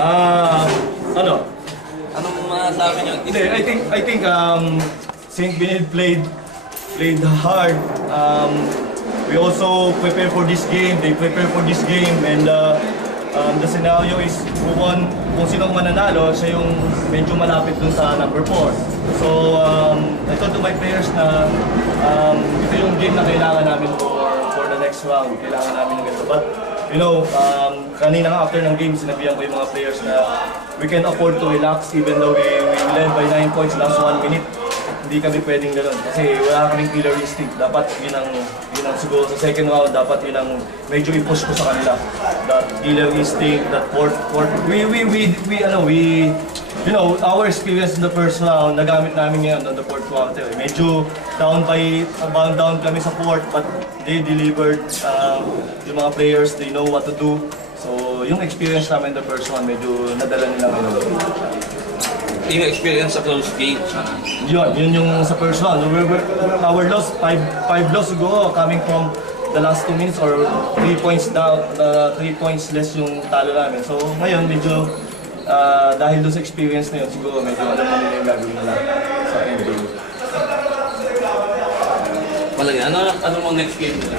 Ano? Anong masasabi niyo? Hindi, I think St. Bened played hard. We also prepare for this game. They prepare for this game, and the scenario is kung sino ang mananalo, siya yung medyo malapit dun sa number 4. So I told to my players na ito yung game na kailangan namin for the next round. Kailangan namin ng ganito. But you know, kanina nga after ng game, sinabihan ko yung mga players na we can afford to relax even though we led by 9 points last 1 minute. Hindi kami pwedeng gano'n kasi wala kaming killer instinct. Dapat yun ang siguro sa second round, dapat yun ang medyo i-push ko sa kanila. That killer instinct, that fourth, you know, our experience in the first round, nagamit namin ngayon on the fourth quarter. Medyo down kami sa fourth, but they delivered. Yung mga players, they know what to do. So, yung experience namin in the first one, medyo nadala nila ngayon. Yung experience sa close games. Yun yung sa first round. Our loss, 5 loss siguro coming from the last 2 minutes or 3 points down, 3 points less yung talo namin. So ngayon medyo dahil doon sa experience na yun, siguro medyo alam na nila yung gagawin nila sa NBA. Palagi, ano mong next game nila?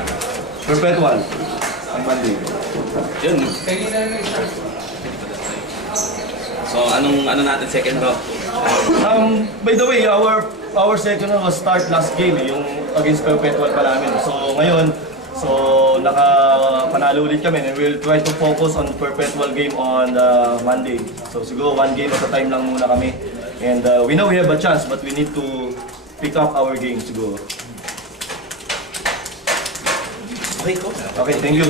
Perpetual, ang Monday. Yun. So, ano natin second round? By the way, our second round was start last game yung against Perpetual pa namin. So ngayon, nakapanalo ulit kami and we'll try to focus on Perpetual game on Monday. So siguro 1 game at a time lang muna kami. And we know we have a chance but we need to pick up our game siguro. Okay, ko. Okay, thank you.